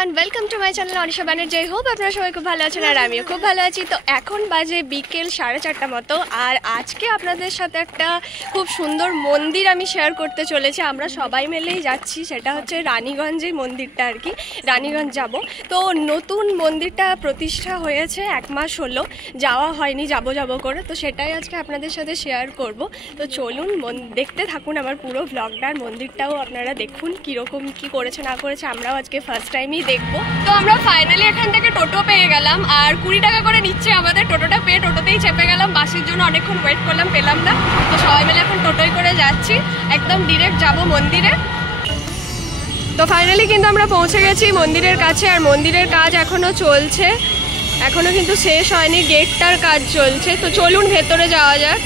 Everyone welcome to my channel Anisha Banerjee. Hope अपना सबाई खूब भालो आछेन और आमिओ खूब भालो आछि। तो एखन बाजे बिकेल 4:30 मतो और आज के आपनादेर साथे एकटा खूब सुंदर मंदिर आमी शेयर करते चलेछि। आमरा सबाई मिलेई जाচ্ছি, सेटा हच्छे रानीगंजे मंदिरटा आर कि रानीगंज যাব। तो नतून मंदिरटा प्रतिष्ठा हयेছে, 1 मास हलो, যাওয়া হয়নি, যাবো যাবো করে। তো সেটাই আজকে আপনাদের সাথে শেয়ার করব। তো চলুন দেখতে থাকুন আমার পুরো ব্লগটার, মন্দিরটাও আপনারা দেখুন কীরকম কী করেছে না করেছে। আমরাও আজকে ফার্স্ট টাইমই দেখবো। তো আমরা ফাইনালি এখান থেকে টোটো পেয়ে গেলাম আর 20 টাকা করে নিচ্ছে আমাদের। টোটোটা পেয়ে টোটোতেই চেপে গেলাম, বাসের জন্য অনেকক্ষণ ওয়েট করলাম, পেলাম না। তো সবাই মিলে এখন টোটোই করে যাচ্ছি, একদম ডিরেক্ট যাব মন্দিরে। তো ফাইনালি কিন্তু আমরা পৌঁছে গেছি মন্দিরের কাছে আর মন্দিরের কাজ এখনো চলছে, এখনো কিন্তু শেষ হয়নি, গেটটার কাজ চলছে। তো চলুন ভেতরে যাওয়া যাক।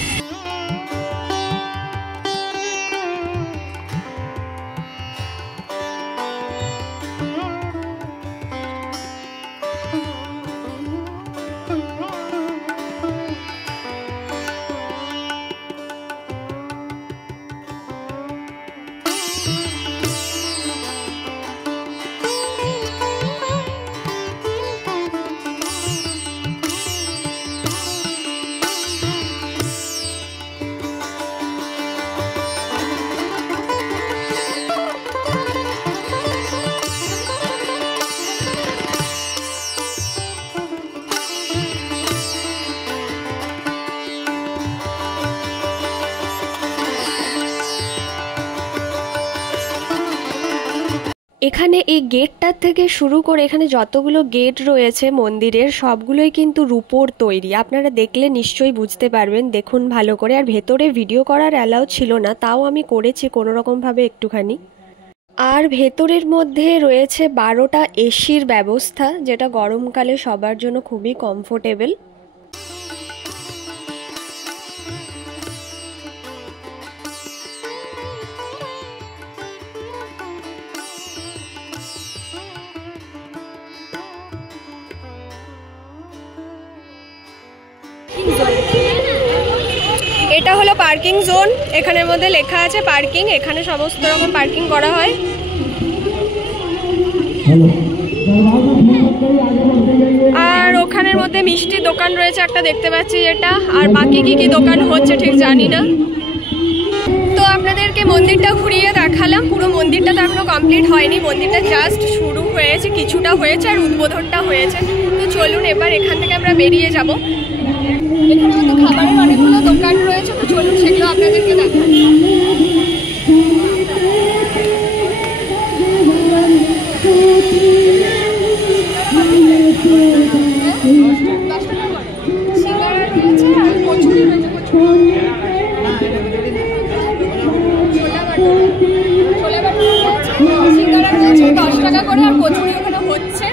এখানে এই গেটটার থেকে শুরু করে এখানে যতগুলো গেট রয়েছে মন্দিরের সবগুলোই কিন্তু রূপোর তৈরি। আপনারা দেখলে নিশ্চয়ই বুঝতে পারবেন, দেখুন ভালো করে। আর ভেতরে ভিডিও করার অ্যালাউ ছিল না, তাও আমি করেছি কোনোরকমভাবে একটুখানি। আর ভেতরের মধ্যে রয়েছে 12টা এসির ব্যবস্থা, যেটা গরমকালে সবার জন্য খুবই কমফোর্টেবল। এটা হলো পার্কিং জোন, এখানের মধ্যে লেখা আছে পার্কিং, এখানে সমস্ত রকম পার্কিং করা হয়। আর ওখানের মধ্যে মিষ্টির দোকান রয়েছে একটা, দেখতে পাচ্ছি যেটা। আর বাকি কি কি দোকান হচ্ছে ঠিক জানি না। তো আপনাদেরকে মন্দিরটা ঘুরিয়ে দেখালাম, পুরো মন্দিরটা তো এখনো কমপ্লিট হয়নি, মন্দিরটা জাস্ট শুরু হয়েছে, কিছুটা হয়েছে আর উদ্বোধনটা হয়েছে। তো চলুন এবার এখান থেকে আমরা বেরিয়ে যাব। এখানে হয়তো খাবারের অনেকগুলো দোকান রয়েছে, তো চলুন সেগুলো আপনাদেরকে দেখাই। সিঙ্গারা রয়েছে আর কচুরি রয়েছে, সিঙ্গারা রয়েছে 10 টাকা করে আর কচুরি ওখানে হচ্ছে,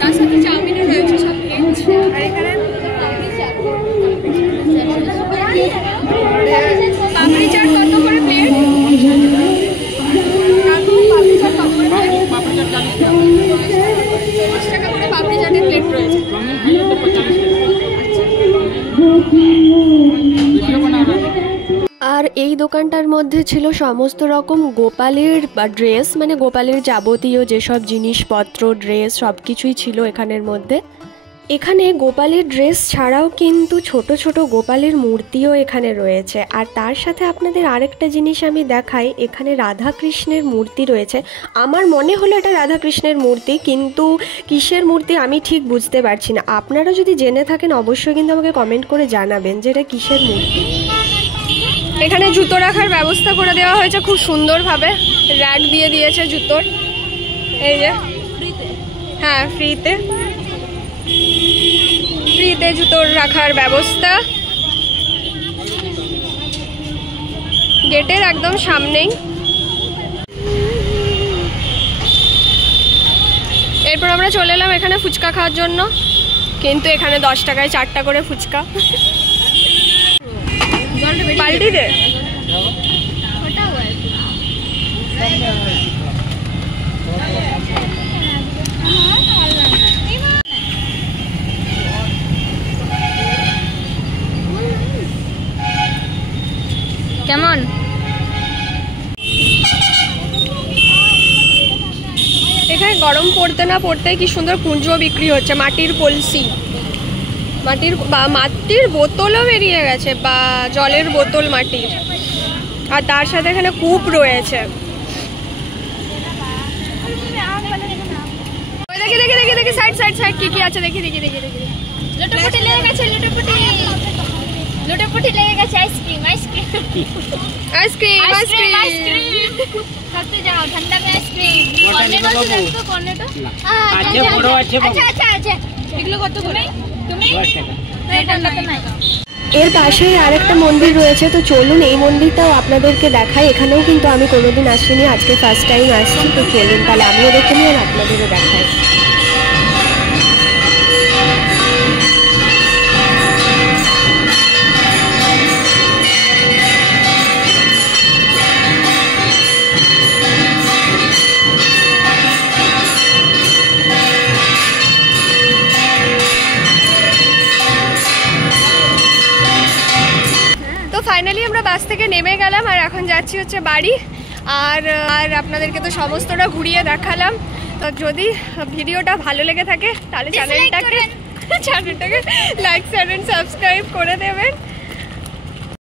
তার সাথে চাউমিনও রয়েছে সব ভেজ। আর এখানে পাপড়ি চাট কত করে প্লেট? পাপড়ি চাট কত করে প্লেট? 10 টাকা করে পাপড়ি চাটের প্লেট রয়েছে। আর এই দোকানটার মধ্যে ছিল সমস্ত রকম গোপালের ড্রেস, মানে গোপালের যাবতীয় যেসব জিনিসপত্র, ড্রেস সব কিছুই ছিল এখানের মধ্যে। এখানে গোপালের ড্রেস ছাড়াও কিন্তু ছোট ছোট গোপালের মূর্তিও এখানে রয়েছে। আর তার সাথে আপনাদের আরেকটা জিনিস আমি দেখাই, এখানে রাধাকৃষ্ণের মূর্তি রয়েছে। আমার মনে হলো এটা রাধাকৃষ্ণের মূর্তি, কিন্তু কিসের মূর্তি আমি ঠিক বুঝতে পারছি না। আপনারা যদি জেনে থাকেন অবশ্যই কিন্তু আমাকে কমেন্ট করে জানাবেন যে এটা কিসের মূর্তি। এখানে জুতো রাখার ব্যবস্থা করে দেওয়া হয়েছে খুব সুন্দরভাবে, র্যাক দিয়ে দিয়েছে জুতোর, এই যে হ্যাঁ ফ্রিতে জুতোর রাখার ব্যবস্থা গেটের একদম সামনেই। এরপর আমরা চলে এলাম এখানে ফুচকা খাওয়ার জন্য, কিন্তু এখানে 10 টাকায় 4টা করে ফুচকা। পাল্টি দে কেমন? এখানে গরম পড়তে না পড়তে কি সুন্দর কুঞ্জ বিক্রি হচ্ছে, মাটির কলসি, মাটির বোতলও বেরিয়ে গেছে, বা জলের বোতল মাটির, আর তার সাথে এখানে কূপ রয়েছে। দেখি দেখি দেখি দেখি সাইড সাইড সাইড কি কি আছে দেখি দেখি দেখি দেখি। লোটাপটি লেগে গেছে, লোটাপটি লেগে গেছে। আইসক্রিম আইসক্রিম আইসক্রিম আইসক্রিম খাতে যাও, ঠান্ডা মে আইসক্রিম। কর্নেটো আছে, দেখো কর্নেটো আছে, বড় আছে। আচ্ছা আচ্ছা আচ্ছা, এগুলো কত করে? তুমি এটা না তো নাই। এর পাশেই আরেকটা মন্দির রয়েছে, তো চলুন এই মন্দিরটাও আপনাদেরকে দেখাই। এখানেও কিন্তু আমি কোনোদিন আসিনি, আজকে ফার্স্ট টাইম আসছি। তো চলুন তাহলে আমিও দেখে নিই আর আপনাদেরও দেখাই। ফাইনালি আমরা বাস থেকে নেমে গেলাম আর এখন যাচ্ছি হচ্ছে বাড়ি। আর আপনাদেরকে তো সমস্তটা ঘুরিয়ে দেখালাম। তো যদি ভিডিওটা ভালো লেগে থাকে তাহলে চ্যানেলটাকে লাইক শেয়ার এন্ড সাবস্ক্রাইব করে দেবেন।